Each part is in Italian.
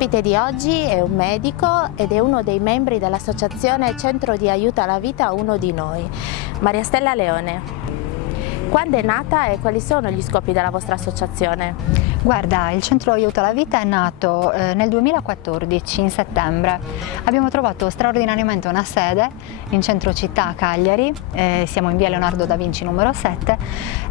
L'ospite di oggi è un medico ed è uno dei membri dell'associazione Centro di Aiuto alla Vita Uno di Noi, Maria Stella Leone. Quando è nata e quali sono gli scopi della vostra associazione? Guarda, il Centro Aiuto alla Vita è nato nel 2014, in settembre. Abbiamo trovato straordinariamente una sede in centro città a Cagliari, siamo in via Leonardo da Vinci numero 7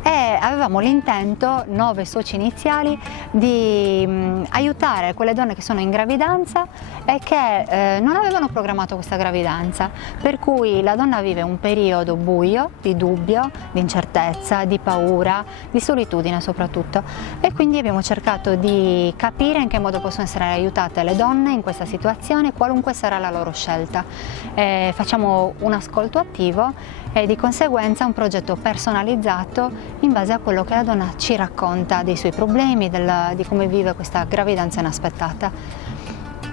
e avevamo l'intento, 9 soci iniziali, di aiutare quelle donne che sono in gravidanza e che non avevano programmato questa gravidanza, per cui la donna vive un periodo buio, di dubbio, di incertezza, di paura, di solitudine soprattutto, e quindi abbiamo cercato di capire in che modo possono essere aiutate le donne in questa situazione, qualunque sarà la loro scelta. Facciamo un ascolto attivo e di conseguenza un progetto personalizzato in base a quello che la donna ci racconta dei suoi problemi, di come vive questa gravidanza inaspettata.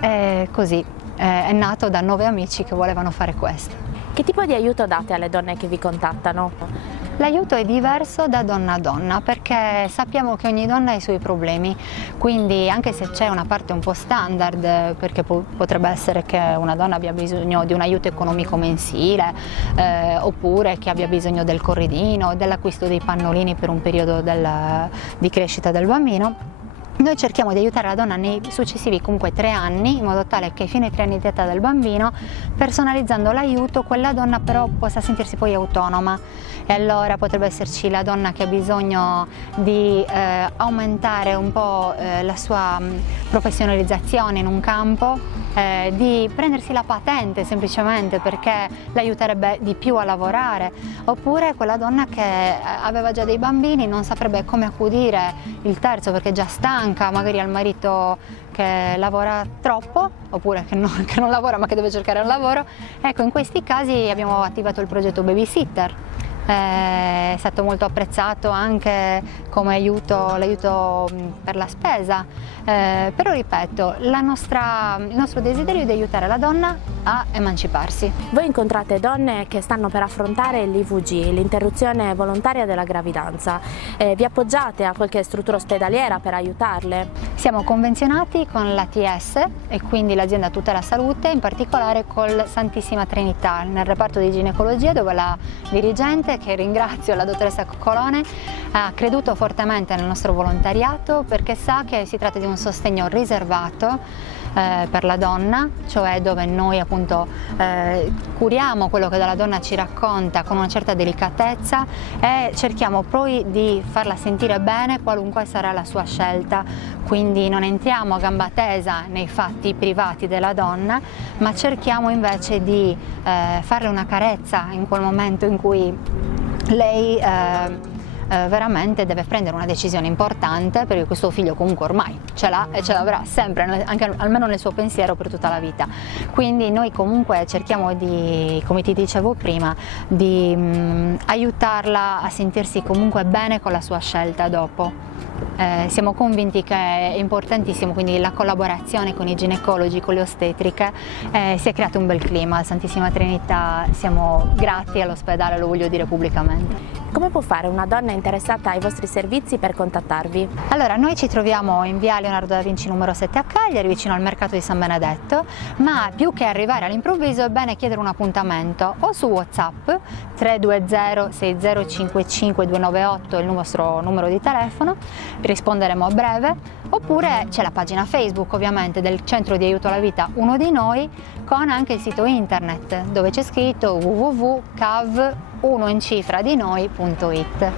E così è nato da 9 amici che volevano fare questo. Che tipo di aiuto date alle donne che vi contattano? L'aiuto è diverso da donna a donna perché sappiamo che ogni donna ha i suoi problemi, quindi anche se c'è una parte un po' standard, perché potrebbe essere che una donna abbia bisogno di un aiuto economico mensile oppure che abbia bisogno del corredino, dell'acquisto dei pannolini per un periodo di crescita del bambino, noi cerchiamo di aiutare la donna nei successivi comunque 3 anni, in modo tale che fino ai 3 anni di età del bambino, personalizzando l'aiuto, quella donna però possa sentirsi poi autonoma. E allora potrebbe esserci la donna che ha bisogno di aumentare un po' la sua professionalizzazione in un campo, di prendersi la patente semplicemente perché l'aiuterebbe di più a lavorare, oppure quella donna che aveva già dei bambini, non saprebbe come accudire il terzo perché è già stanca, magari al marito che lavora troppo oppure che non lavora ma che deve cercare un lavoro. Ecco, in questi casi abbiamo attivato il progetto Babysitter. È stato molto apprezzato anche come l'aiuto per la spesa, però ripeto, il nostro desiderio è di aiutare la donna a emanciparsi. Voi incontrate donne che stanno per affrontare l'IVG, l'interruzione volontaria della gravidanza, vi appoggiate a qualche struttura ospedaliera per aiutarle? Siamo convenzionati con l'ATS e quindi l'azienda Tutela Salute, in particolare col Santissima Trinità, nel reparto di ginecologia, dove la dirigente, che ringrazio, la dottoressa Coccolone, ha creduto fortemente nel nostro volontariato perché sa che si tratta di un sostegno riservato per la donna, cioè dove noi appunto curiamo quello che la donna ci racconta con una certa delicatezza e cerchiamo poi di farla sentire bene qualunque sarà la sua scelta, quindi non entriamo a gamba tesa nei fatti privati della donna, ma cerchiamo invece di farle una carezza in quel momento in cui lei veramente deve prendere una decisione importante, perché questo figlio comunque ormai ce l'ha e ce l'avrà sempre, anche almeno nel suo pensiero, per tutta la vita. Quindi noi comunque cerchiamo di, come ti dicevo prima, di aiutarla a sentirsi comunque bene con la sua scelta dopo. Siamo convinti che è importantissimo quindi la collaborazione con i ginecologi, con le ostetriche, si è creato un bel clima al Santissima Trinità, siamo grati all'ospedale, lo voglio dire pubblicamente. Come può fare una donna interessata ai vostri servizi per contattarvi? Allora, noi ci troviamo in via Leonardo da Vinci numero 7 a Cagliari, vicino al mercato di San Benedetto, ma più che arrivare all'improvviso è bene chiedere un appuntamento o su WhatsApp 320 6055 298 il nostro numero di telefono, risponderemo a breve, oppure c'è la pagina Facebook ovviamente del Centro di Aiuto alla Vita Uno di Noi, con anche il sito internet dove c'è scritto www.cav1incifradinoi.it.